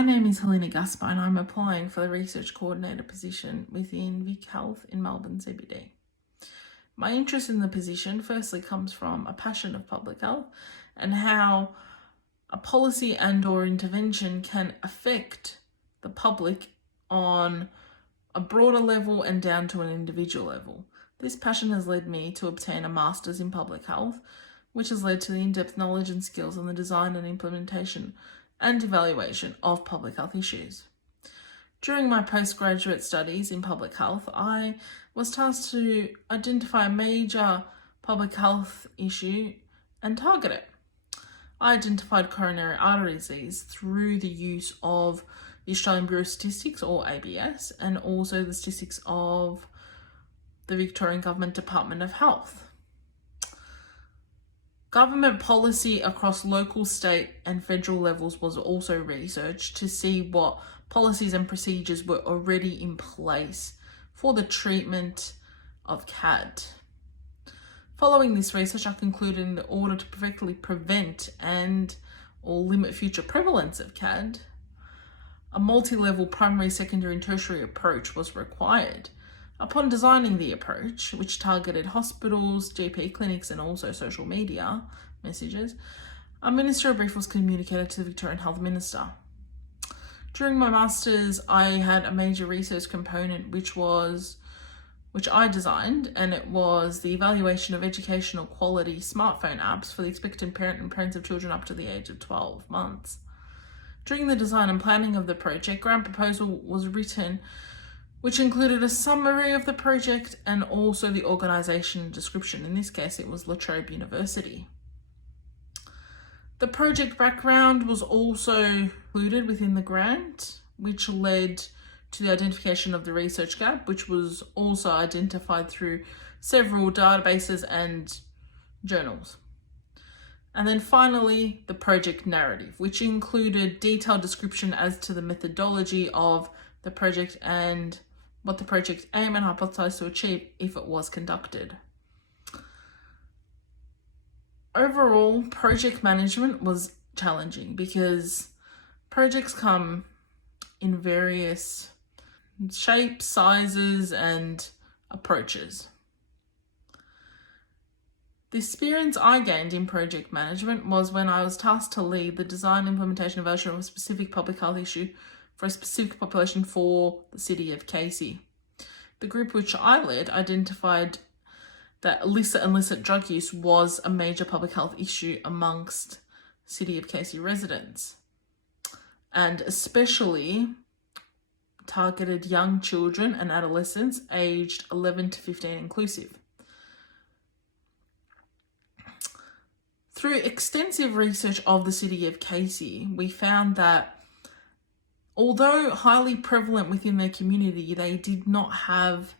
My name is Helena Gaspar and I'm applying for the research coordinator position within Vic Health in Melbourne CBD. My interest in the position firstly comes from a passion of public health and how a policy and/or intervention can affect the public on a broader level and down to an individual level. This passion has led me to obtain a master's in public health, which has led to the in-depth knowledge and skills on the design and implementation and evaluation of public health issues. During my postgraduate studies in public health, I was tasked to identify a major public health issue and target it. I identified coronary artery disease through the use of the Australian Bureau of Statistics, or ABS, and also the statistics of the Victorian Government Department of Health. Government policy across local, state and federal levels was also researched to see what policies and procedures were already in place for the treatment of CAD. Following this research, I concluded in order to effectively prevent and or limit future prevalence of CAD, a multi-level primary, secondary and tertiary approach was required. Upon designing the approach, which targeted hospitals, GP clinics and also social media messages, a ministerial brief was communicated to the Victorian Health Minister. During my Masters, I had a major research component which I designed, and it was the evaluation of educational quality smartphone apps for the expectant parent and parents of children up to the age of 12 months. During the design and planning of the project, grant proposal was written which included a summary of the project and also the organisation description. In this case, it was La Trobe University. The project background was also included within the grant, which led to the identification of the research gap, which was also identified through several databases and journals. And then finally, the project narrative, which included detailed description as to the methodology of the project and what the project aimed and hypothesized to achieve if it was conducted. Overall, project management was challenging because projects come in various shapes, sizes, and approaches. The experience I gained in project management was when I was tasked to lead the design, implementation, and evaluation of a specific public health issue for a specific population for the city of Casey. The group which I led identified that illicit drug use was a major public health issue amongst city of Casey residents, and especially targeted young children and adolescents aged 11 to 15 inclusive. Through extensive research of the city of Casey, we found that although highly prevalent within their community, they didn't have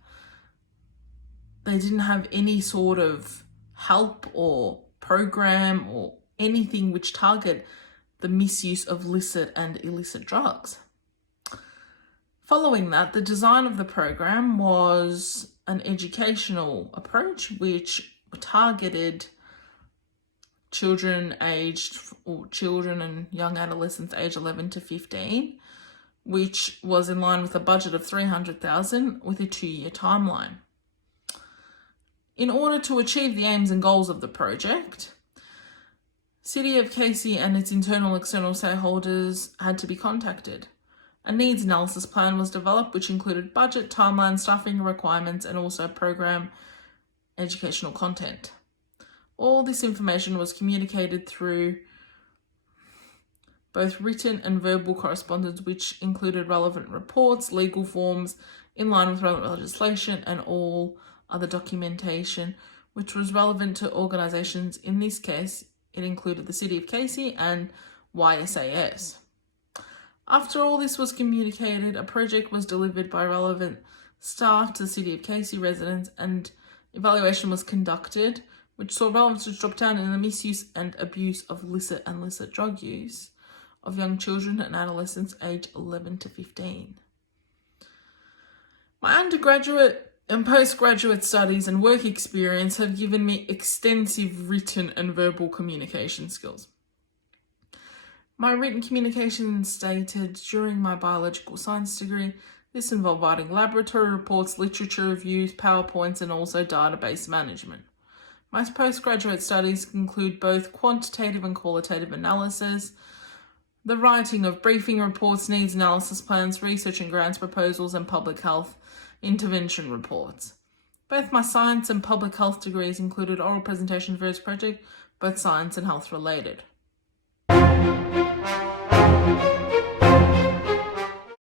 any sort of help or program or anything which target the misuse of licit and illicit drugs. Following that, the design of the program was an educational approach which targeted children and young adolescents aged 11 to 15, which was in line with a budget of $300,000 with a 2-year timeline. In order to achieve the aims and goals of the project, City of Casey and its internal and external stakeholders had to be contacted. A needs analysis plan was developed which included budget, timeline, staffing requirements and also program educational content. All this information was communicated through both written and verbal correspondence, which included relevant reports, legal forms in line with relevant legislation and all other documentation which was relevant to organisations. In this case, it included the City of Casey and YSAS. After all this was communicated, a project was delivered by relevant staff to the City of Casey residents and evaluation was conducted, which saw relevance to drop down in the misuse and abuse of illicit and licit drug use of young children and adolescents aged 11 to 15. My undergraduate and postgraduate studies and work experience have given me extensive written and verbal communication skills. My written communication stated during my biological science degree, this involved writing laboratory reports, literature reviews, PowerPoints, and also database management. My postgraduate studies include both quantitative and qualitative analysis, the writing of briefing reports, needs analysis plans, research and grants proposals, and public health intervention reports. Both my science and public health degrees included oral presentations for various projects, both science and health related.